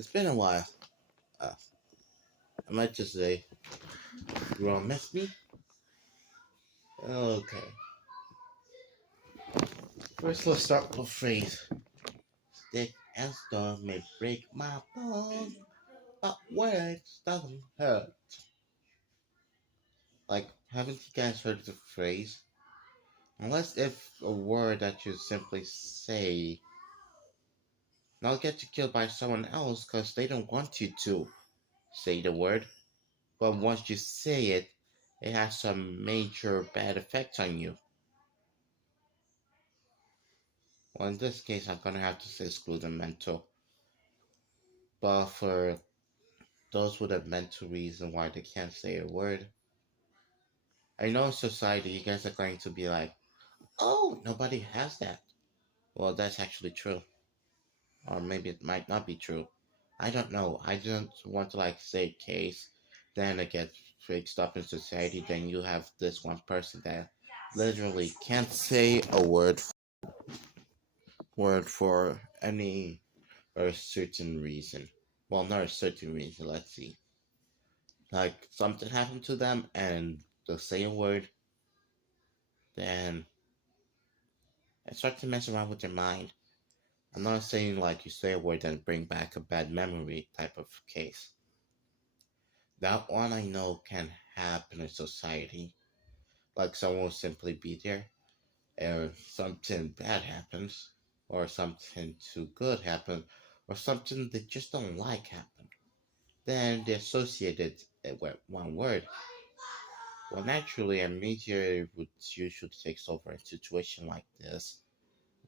It's been a while. Uh, I might just say, you all miss me? Okay. First, let's start with a phrase. Stick and stone may break my bones, but words doesn't hurt. Like, haven't you guys heard the phrase? Unless if a word that you simply say, now get you killed by someone else because they don't want you to say the word. But once you say it, it has some major bad effects on you. Well, in this case, I'm gonna have to say exclude the mental. But for those with a mental reason why they can't say a word, I know in society you guys are going to be like, oh, nobody has that. Well, that's actually true. Or maybe it might not be true. I don't know. I don't want to like say case, then it gets fixed up in society. Then you have this one person that literally can't say a word for any or a certain reason. Well, not a certain reason. Let's see. Like something happened to them and they'll say a word, then it starts to mess around with your mind. I'm not saying like you say a word and bring back a bad memory type of case. That one I know can happen in society. Like someone will simply be there, or something bad happens, or something too good happens, or something they just don't like happen. Then they associate it with one word. Well, naturally, a meteor would usually take over a situation like this,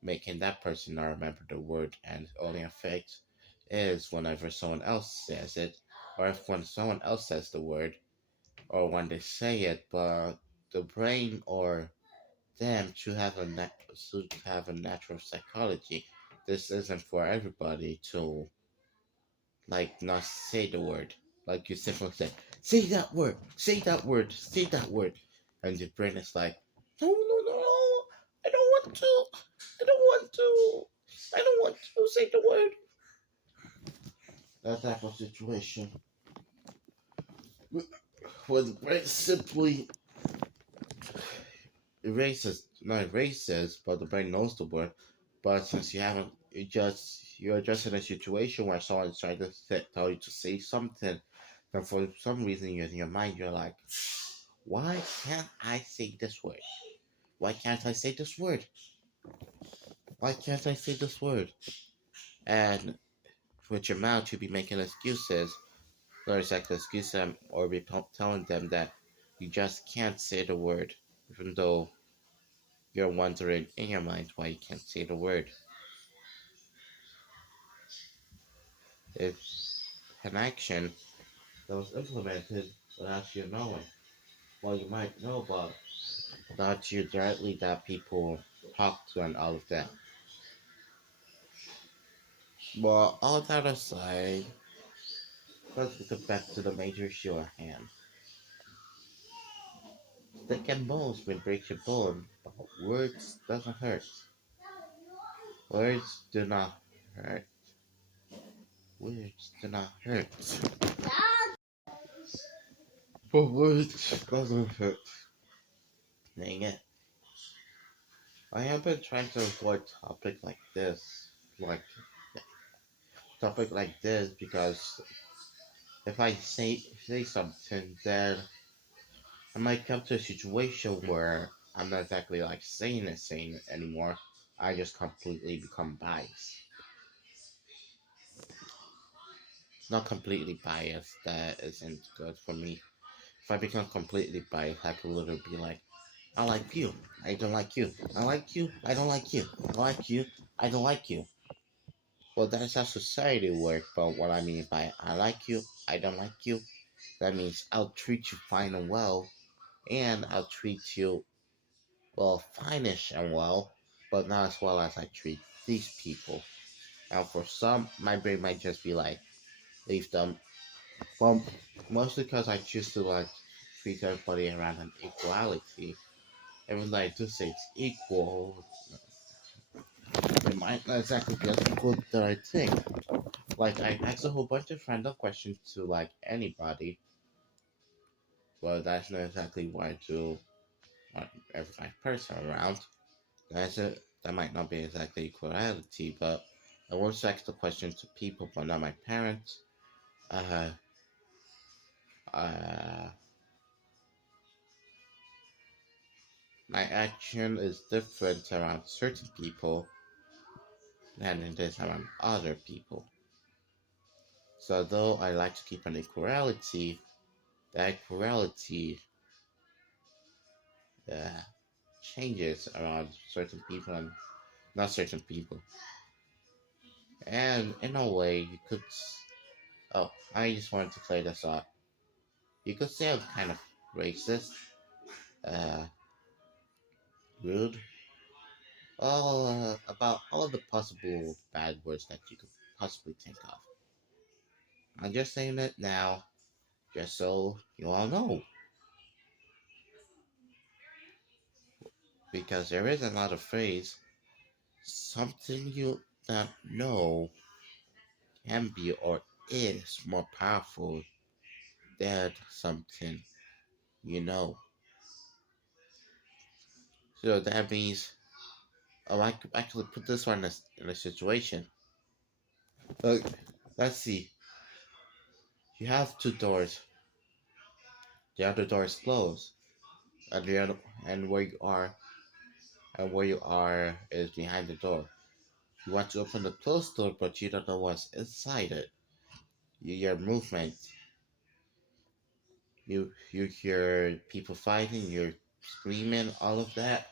making that person not remember the word, and only effect is whenever someone else says it, or if when someone else says the word, or when they say it, but the brain or them should have a natural psychology. This isn't for everybody to like not say the word. Like you simply say that word, say that word, say that word. And your brain is like, no, no, no, no, I don't want to, I don't want to, I don't want to say the word. That type of situation. Where the brain simply not erases, but the brain knows the word. But since you haven't, you're just in a situation where someone's trying to tell you to say something, and for some reason you're in your mind, you're like, why can't I say this word? Why can't I say this word? Why can't I say this word? And with your mouth, you'll be making excuses, not exactly excuses, or be telling them that you just can't say the word, even though you're wondering in your mind why you can't say the word. It's an action that was implemented without you knowing. Well, you might know, but not you directly that people talk to and all of that. But all that aside, let's get back to the major issue at hand. Stick and bones may break your bone, but words doesn't hurt. Words do not hurt. Words do not hurt. But words doesn't hurt. Dang it. I have been trying to avoid like topic like this, because if I say something, then I might come to a situation where I'm not exactly like saying it anymore. I just completely become biased. Not completely biased, that isn't good for me. If I become completely biased, I could literally be like, I like you, I don't like you. I like you, I don't like you. I like you, I don't like you. Well, that's how society works, but what I mean by I like you, I don't like you, that means I'll treat you fine and well, and I'll treat you, well, finish and well, but not as well as I treat these people. And for some, my brain might just be like, leave them. Well, mostly because I choose to like treat everybody around an equality. Even though I do say it's equal, it might not exactly be as equal that I think. Like I asked a whole bunch of random questions to like anybody, but that's not exactly what I do on every like, person around. That might not be exactly equality, but I once asked the question to people, but not my parents. Uh, uh, my action is different around certain people than it is around other people. So though I like to keep an equality, that equality uh, changes around certain people and not certain people. And in a way, you could. Oh, I just wanted to clear this up. You could say I'm kind of racist, uh, rude, all about all the possible bad words that you could possibly think of. I'm just saying it now, just so you all know, because there is another phrase, something you don't know can be or is more powerful than something you know. So that means, oh, I could actually put this one in a situation. Look, let's see. You have two doors. The other door is closed, and the other, and where you are is behind the door. You want to open the closed door, but you don't know what's inside it. You hear movement. You hear people fighting. You're screaming. All of that.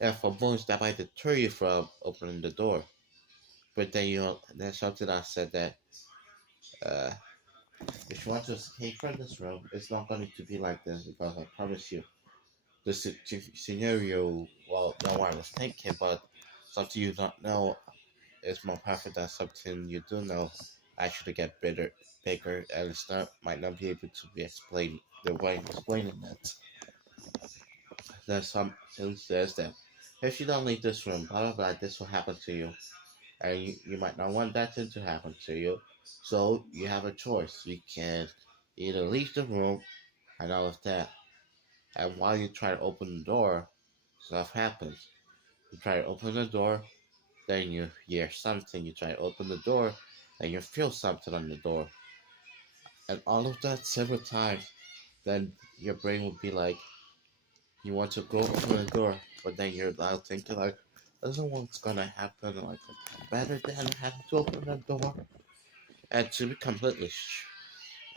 And for most, that might deter you from opening the door. But then there's something I said that uh, if you want to escape from this room, it's not going to be like this because I promise you, the scenario, well, no one was thinking, but something you don't know is more powerful than something you do know. Actually, get bigger, and it's not might not be able to be explained the way I'm explaining it. There's some who says that if you don't leave this room, blah blah blah, this will happen to you, and you might not want that thing to happen to you. So you have a choice. You can either leave the room and all of that, and while you try to open the door, stuff happens. You try to open the door, then you hear something. You try to open the door, then you feel something on the door, and all of that several times. Then your brain will be like, you want to go open the door, but then you're now thinking like, isn't what's gonna happen like better than having to open the door? And to be completely,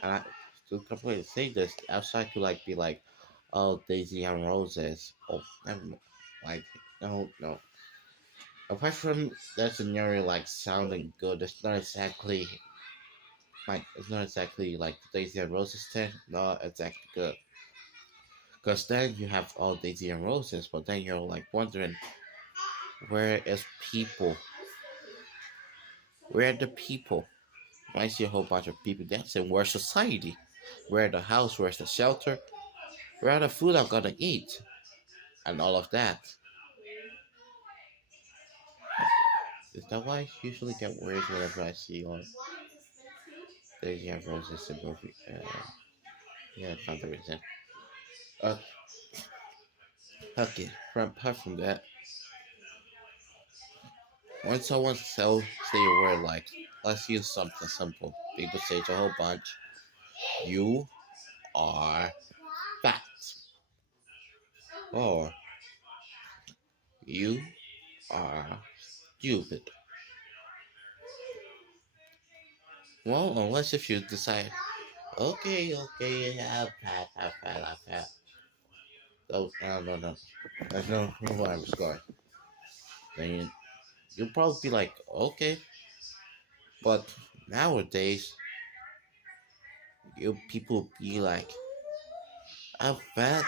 and I, to completely say this, outside could like be like, oh, Daisy and Roses. Oh, never mind. Like, no, no. Apart from that scenario, like sounding good, it's not exactly like the Daisy and Roses thing. Not exactly good. Because then you have all Daisy and Roses, but then you're like wondering, where is people? Where are the people? I see a whole bunch of people dancing. Where's society? Where the house? Where's the shelter? Where are the food I'm gonna eat? And all of that. Is that why I usually get worried whenever I see all Daisy and Roses in movie? Yeah, that's not the reason. Uh, okay, apart from that, when someone say a word like, let's use something simple. People say it a whole bunch. You are fat. Or you are stupid. Well, unless if you decide, okay, yeah, I'm fat. Oh, no, no. There's no where I was going. Then you'll probably be like, okay. But nowadays, you people be like, I'm fat,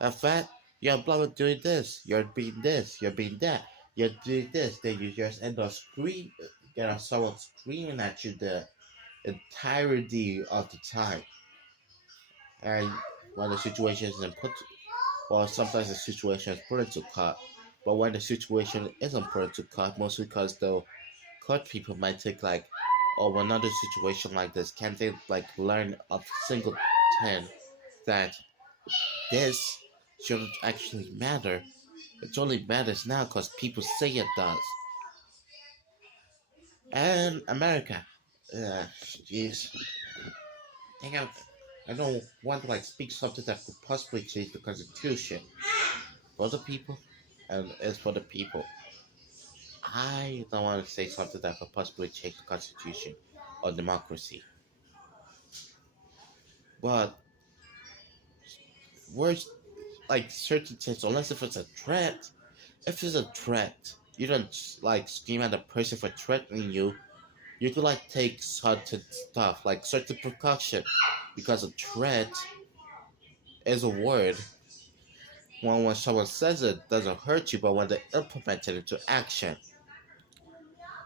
I'm fat. You're blah blah doing this. You're being this. You're being that. You're doing this. Then you just end up get someone screaming at you the entirety of the time. And when the situation isn't put, well, sometimes the situation is put into cut. But when the situation isn't put into cut, mostly because the court people might think like, oh, another situation like this, can't they like learn a single thing that this shouldn't actually matter? It only matters now because people say it does. And America, jeez, I think I don't want to like speak something that could possibly change the Constitution for the people, and it's for the people. I don't want to say something that could possibly change the Constitution or democracy, but words like certain things, unless if it's a threat, if it's a threat, you don't like scream at a person for threatening you. You could like take certain stuff, like certain precaution, because a threat is a word. When someone says it doesn't hurt you, but when they implement it into action,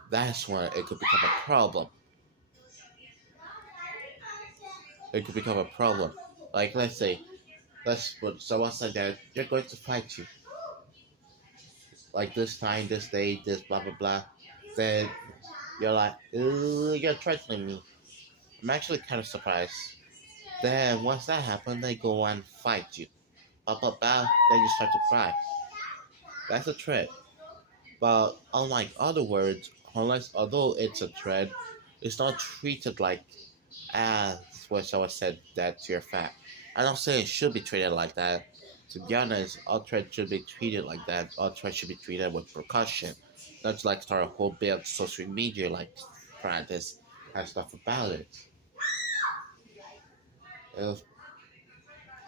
that's when it could become a problem. It could become a problem. Like let's say, let's put someone said that you're going to fight you. Like this time, this day, this blah blah blah. Then you're like, ooh, you're threatening me. I'm actually kind of surprised. Then once that happens, they go and fight you. Blah blah blah. Then you start to cry. That's a threat. But unlike other words, unless although it's a threat, it's not treated like as what someone said that's your fact. I don't say it should be treated like that. To be honest, all threats should be treated like that. All threats should be treated with precaution. Not to like start a whole big social media like practice and stuff about it. If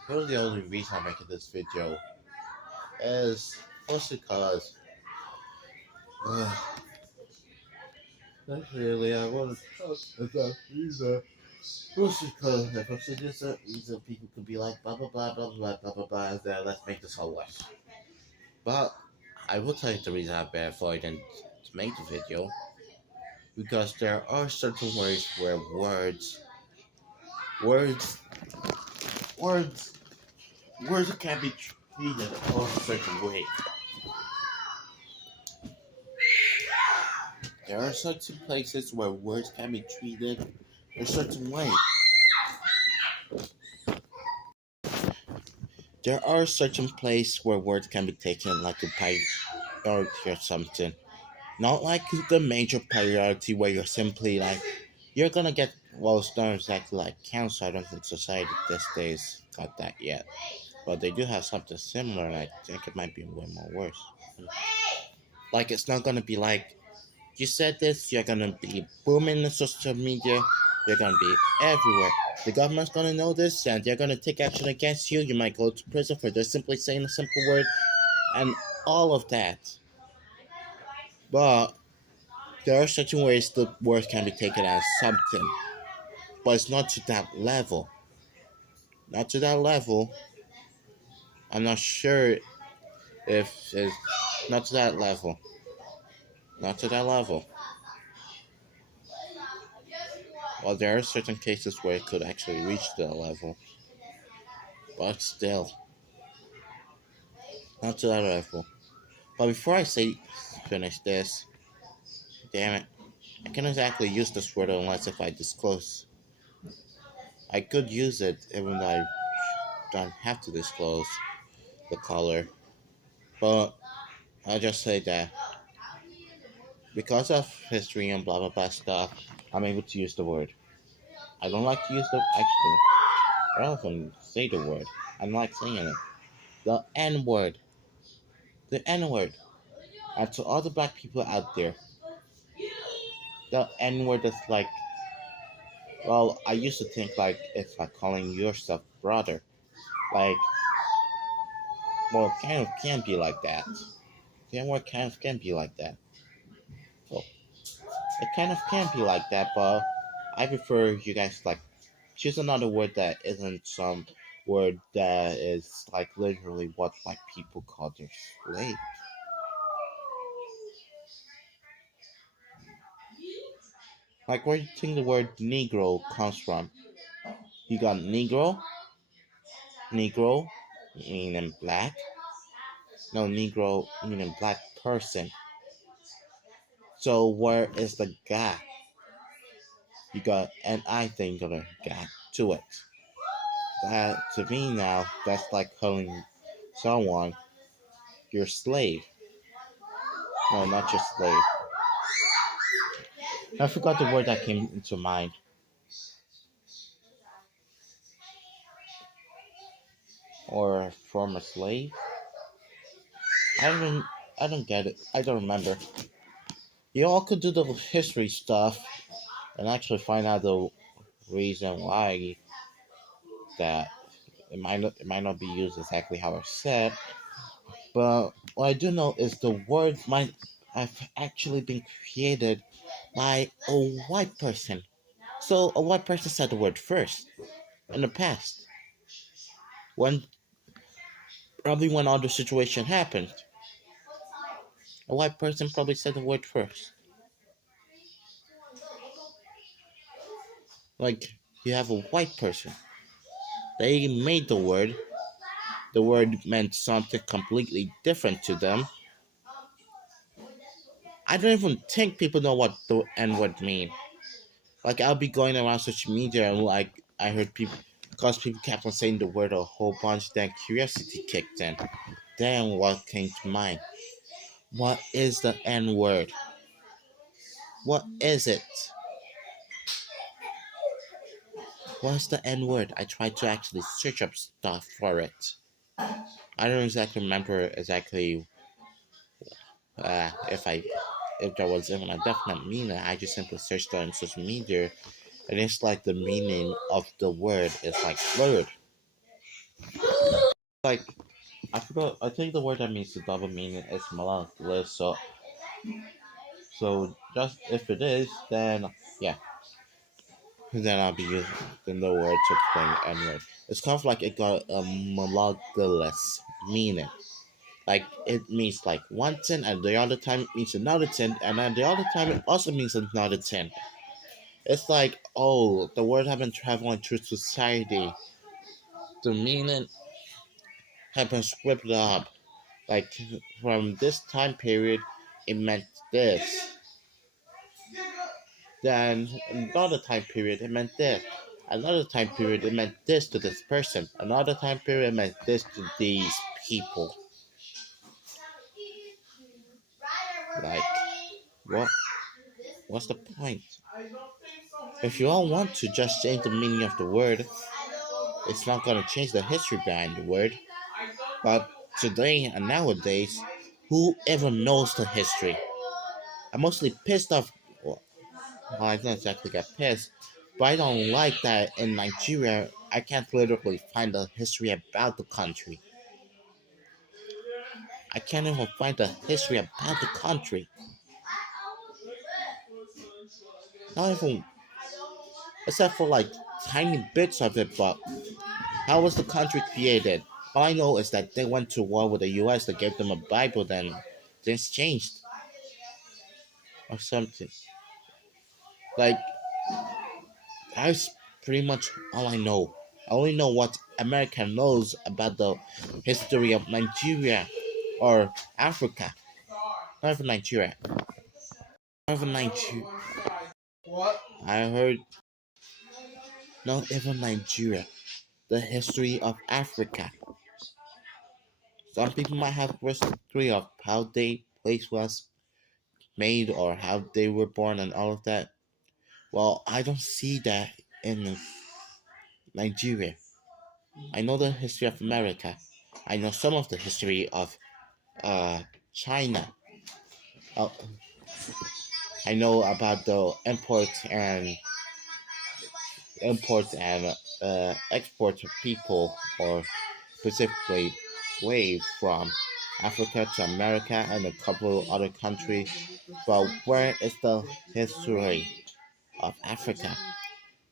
really the only reason I'm making this video is mostly because actually I want to talk about visa. Mostly because if I'm saying this reason people could be like blah blah blah blah blah blah blah blah then let's make this all worse. But I will tell you the reason I've been avoiding to make the video because there are certain words where words words words can be treated a certain way. There are certain places where words can be treated a certain way. There are certain places where words can be taken like a priority or something. Not like the major priority where you're simply like, you're gonna get, well, it's not exactly like cancer. I don't think society these days got that yet. But they do have something similar, and I think it might be way more worse. Like, it's not gonna be like, you said this, you're gonna be booming in social media, you're gonna be everywhere. The government's gonna know this, and they're gonna take action against you. You might go to prison for just simply saying a simple word, and all of that. But there are certain ways the word can be taken as something, but it's not to that level. Not to that level. I'm not sure if it's not to that level. Not to that level. Well, there are certain cases where it could actually reach that level, but still, not to that level. But before I say finish this, damn it, I can't exactly use this word unless if I disclose. I could use it even though I don't have to disclose the color, but I'll just say that because of history and blah blah blah stuff, I'm able to use the word. I don't like to use the actually. I don't even say the word. I don't like saying it. The N word. The N word. And to all the black people out there, the N word is like. Well, I used to think like it's like calling yourself brother. Like, well, it kind of can be like that. Damn, well, kind of can be like that. So it kind of can be like that, but I prefer you guys like choose another word that isn't some word that is like literally what white people call their slave. Like where do you think the word Negro comes from? You got Negro, Negro, meaning black. No, Negro meaning black person. So where is the gap? You got an I thing gonna gap to it. That to me now, that's like calling someone your slave. No, not your slave. I forgot the word that came into mind. Or former slave. I don't. I don't get it. I don't remember. You all could do the history stuff and actually find out the reason why that it might not be used exactly how I said. But what I do know is the word might have actually been created by a white person. So a white person said the word first in the past. When probably when other situation happened, a white person probably said the word first. Like you have a white person. They made the word. The word meant something completely different to them. I don't even think people know what the N word mean. Like I'll be going around social media and like I heard people because people kept on saying the word a whole bunch, then curiosity kicked in. Then what came to mind? What is the N word? What is it? What's the N word? I tried to actually search up stuff for it. I don't exactly remember exactly if there was even a definite meaning. I just simply searched on social media, and it's like the meaning of the word is like blurred. Like I forgot. I think the word that means the double meaning is melancholy. So just if it is, then yeah, then I'll be using the word to explain the N word. It's kind of like it got a monogamous meaning. Like it means like one thing, and the other time it means another thing, and then the other time it also means another thing. It's like, oh, the word have been traveling through society. The meaning have been swept up. Like from this time period, it meant this. Then another time period, it meant this. Another time period, it meant this to this person. Another time period, it meant this to these people. Like, what? What's the point? If you all want to just change the meaning of the word, it's not gonna change the history behind the word. But today and nowadays, who ever knows the history? I'm mostly pissed off. Well, I don't exactly get pissed, but I don't like that in Nigeria, I can't literally find the history about the country. I can't even find the history about the country. Not even, except for like tiny bits of it, but how was the country created? All I know is that they went to war with the US, that gave them a Bible, then things changed or something. Like, that's pretty much all I know. I only know what America knows about the history of Nigeria or Africa. Not even Nigeria. Not even Nigeria. I heard not even Nigeria. The history of Africa. Some people might have a history of how they place was made or how they were born and all of that. Well, I don't see that in Nigeria. I know the history of America. I know some of the history of China. Uh, I know about the import and export of people, or specifically slaves from Africa to America and a couple other countries. But where is the history of Africa?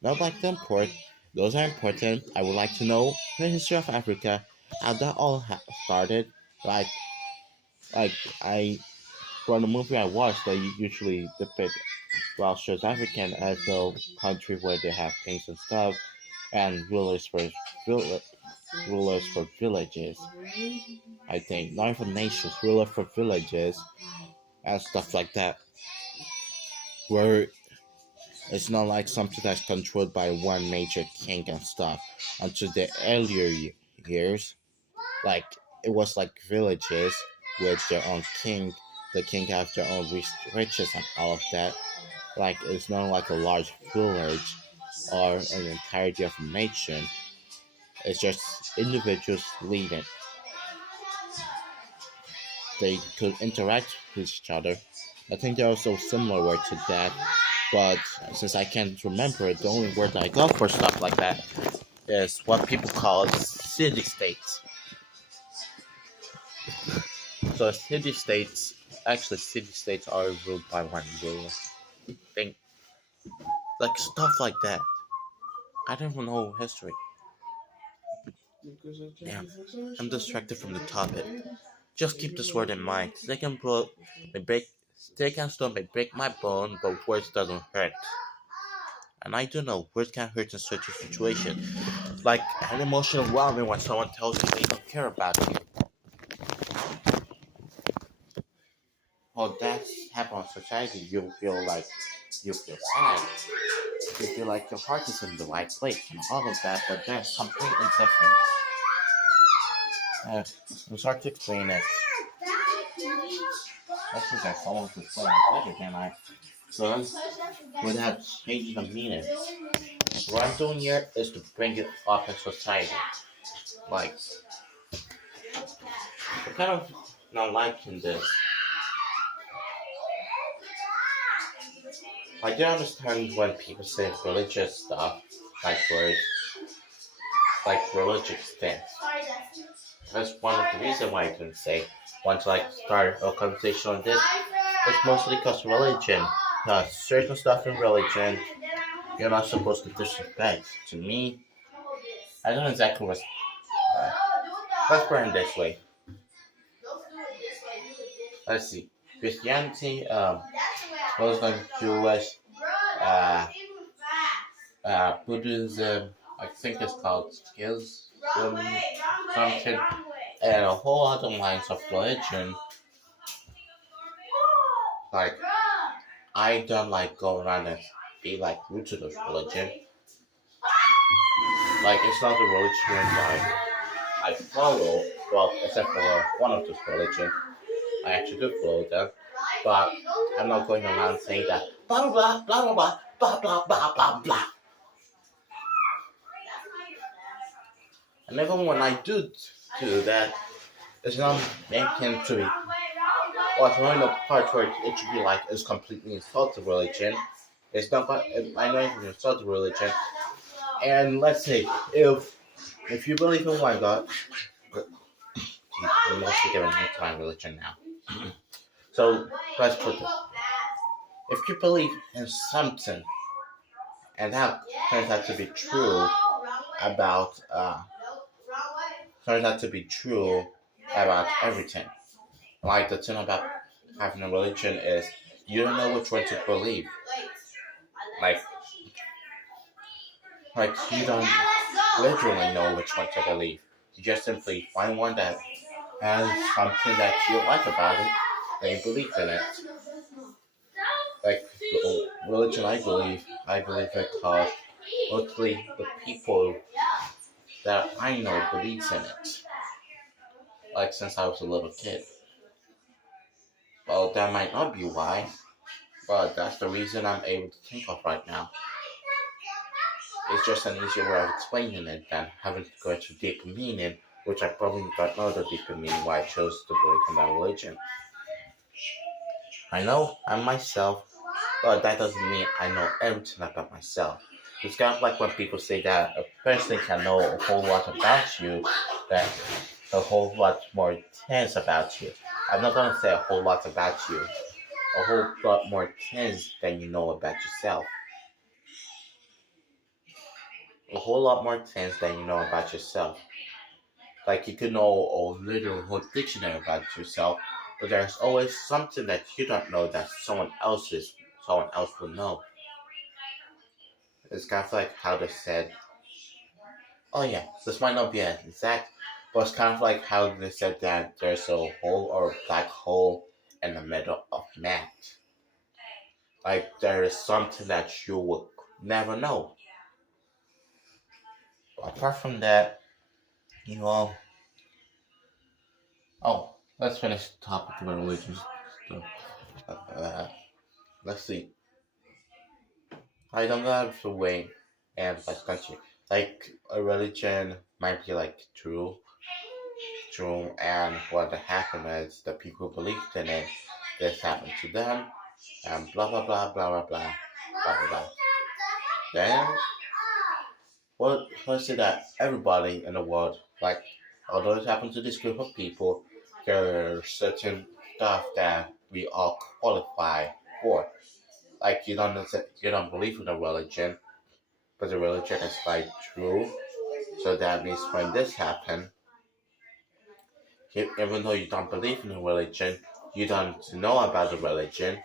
Not like the import. Those are important. I would like to know the history of Africa, how that all started. Like, like I from the movie I watched, they usually depict well shows African as a country where they have kings and stuff, and vill- rulers for villages. I think not even nations, ruler for villages and stuff like that. where it's not like something that's controlled by one major king and stuff. Until the earlier years, like it was like villages with their own king. The king has their own riches and all of that. Like it's not like a large village or an entirety of a nation. It's just individuals leading. They could interact with each other. I think they're also similar word to that, but since I can't remember it, the only word I got for stuff like that is what people call city states. So city states, actually city states are ruled by one ruler. Think like stuff like that. I don't even know history. Damn, I'm distracted from the topic. Just keep this word in mind. Stick and stone may break my bone, but words doesn't hurt. And I do know words can hurt in such a situation. Like an emotional whelming when someone tells you they don't care about you. Well, that's happened in society. You feel like you feel sad. You feel like your heart is in the right place and all of that, but there's completely different. I'm sorry to explain it. I think I almost explain it better than I. So, without changing the meaning. What I'm doing here is to bring it up in society. Like, I'm kind of not liking this. I do understand when people say religious stuff, like words, like religious things. That's one of the reasons why I can say, want to like start a conversation on this. It's mostly because religion. Certain stuff in religion, you're not supposed to disrespect. To me, I don't know exactly what's. Let's put it this way. Let's see. Christianity, Muslim, Jewish, uh, Buddhism, I think it's called Skills, something, and a whole other lines of religion. Like, I don't like go around and be like rude to this religion. Like, it's not the religion I follow, well, except for one of this religion. I actually do follow them, but I'm not going around saying that blah blah blah blah blah blah blah blah blah blah. And even when I do that, it's not making to be. Well, it's not in the part where it should be like it's completely insult the religion. It's not. I know it's insult the religion. And let's say if you believe in one God, I'm mostly giving you my religion now. So let's put this. If you believe in something, and that turns out to be true about everything. Like the thing about having a religion is you don't know which one to believe. Like you don't literally know which one to believe. You just simply find one that has something that you like about it, and you believe in it. Like the religion I believe because mostly the people that I know believes in it. Like since I was a little kid. Well, that might not be why, but that's the reason I'm able to think of right now. It's just an easier way of explaining it than having to go into deeper meaning, which I probably don't know the deeper meaning why I chose to believe in that religion. I know I'm myself, but that doesn't mean I know everything about myself. It's kind of like when people say that a person can know a whole lot about you, that a whole lot more things about you. I'm not gonna say a whole lot about you. A whole lot more things than you know about yourself. A whole lot more things than you know about yourself. Like you could know a literal whole dictionary about yourself, but there's always something that you don't know that someone else will know. It's kind of like how they said, oh yeah, this might not be an exact, but it's kind of like how they said that there's a hole or a black hole in the middle of math. Like there is something that you will never know. Apart from that, you know, oh, let's finish the topic of religion stuff. Uh, let's see. I don't know the way and like country. Like a religion might be like true, and what happened is the people believed in it. This happened to them, and blah blah blah blah blah blah blah blah blah. Then let's say that everybody in the world, like although it happened to this group of people, there are certain stuff that we all qualify for. Like you don't believe in a religion, but the religion is like true. So that means when this happened, even though you don't believe in a religion, you don't know about the religion,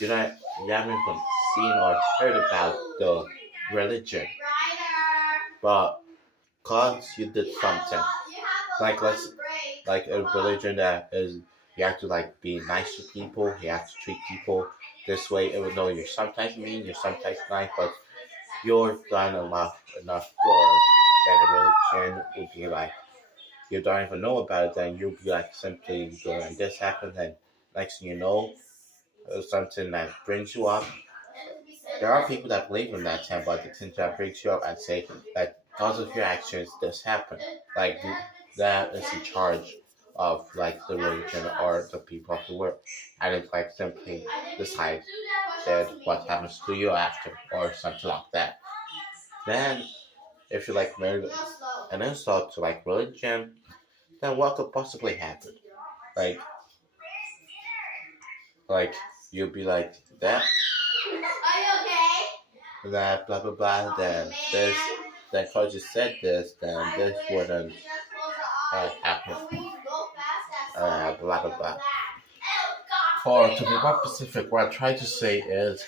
you don't you haven't even seen or heard about the religion. But cause you did something. Like let's like a religion that is you have to like be nice to people, you have to treat people this way, even though you're sometimes mean, you're sometimes nice, but you're done enough for that the religion will be like you don't even know about it, then you'll be like simply doing this happens, and next thing you know, something that brings you up. There are people that believe in that time, but the thing that brings you up and say that because of your actions, this happened. Like that is in charge of like the religion or the people of the world, and it's like simply decide that what happens to you after or something like that. Then, if you like made an insult to like religion, then what could possibly happen? Like, like you'll be like that, that blah blah blah. Then this, then because you said this, then this wouldn't happen. Blah blah blah. For to be more specific, what I try to say is,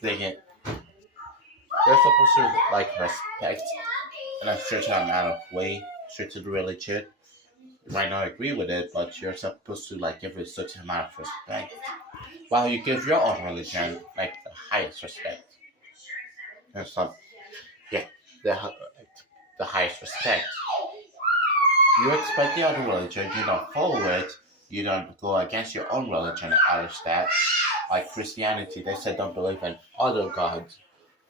they get they're supposed to like respect in a certain amount of way, certain religion. You might not agree with it, but you're supposed to like give it a certain amount of respect. While you give your own religion like the highest respect. And so, yeah, the the highest respect. You expect the other religion, you don't follow it, you don't go against your own religion out of that. Like Christianity, they said don't believe in other gods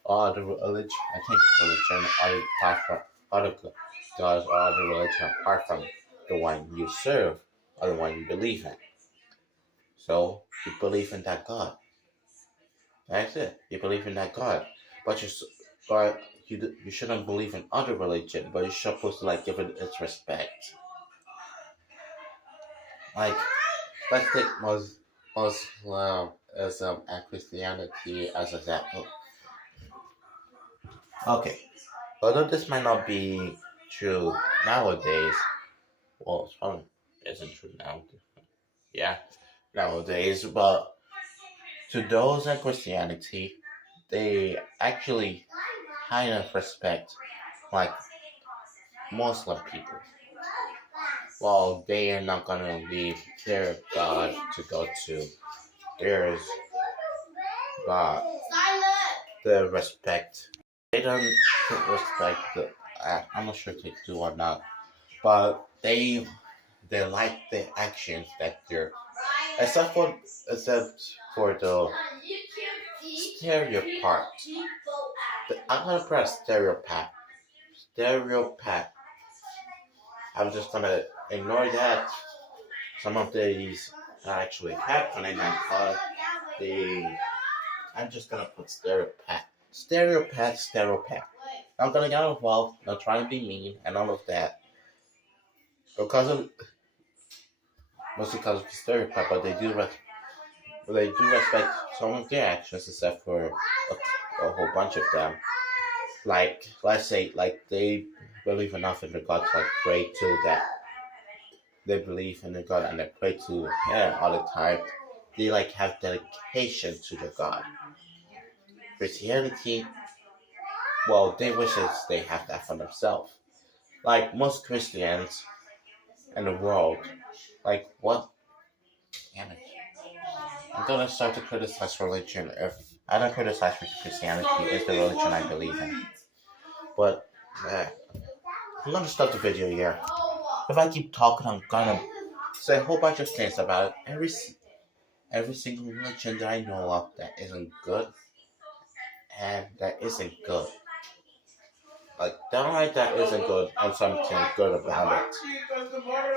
or other religion. I think religion other apart from other gods or other religion apart from the one you serve or the one you believe in. So you believe in that God. That's it. You believe in that God, but you shouldn't believe in other religion, but you're supposed to like give it its respect. Like let's take Muslimism and Christianity as an example. Okay, although this might not be true nowadays, well, it probably isn't true now. Yeah, nowadays, but to those in Christianity, they actually kind of respect like Muslim people. Well, they are not gonna leave their God to go to theirs, but the respect. They don't respect the. I'm not sure if they do or not, but they like the actions that they're except for the stereo part. I'm gonna press stereopath. I'm just gonna ignore that. Some of these are actually happening and the I'm just gonna put stereopath. I'm gonna get involved, not trying to be mean and all of that. Because of mostly because of the stereotype, but they do respect some of their actions except for a whole bunch of them. Like let's say like they believe enough in the God to like pray to that. They believe in the God and they pray to Him all the time. They like have dedication to the God. Christianity, well, they wishes they have that for themselves. Like most Christians in the world, like what? Damn it. I'm gonna start to criticize religion if I don't criticize Christianity. It's the religion I believe in. But I'm gonna stop the video here. If I keep talking, I'm gonna say a whole bunch of things about it. Every single religion that I know of that isn't good and that isn't good. Like downright that isn't good and something good about it.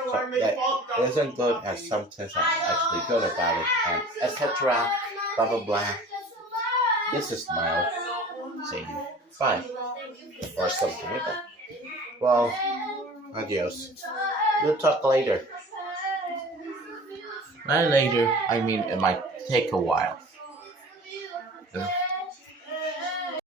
So that isn't good and something that's actually good about it and etc. Blah blah blah. This is Smile saying bye or something like that. Well, adios. We'll talk later. By later, I mean it might take a while.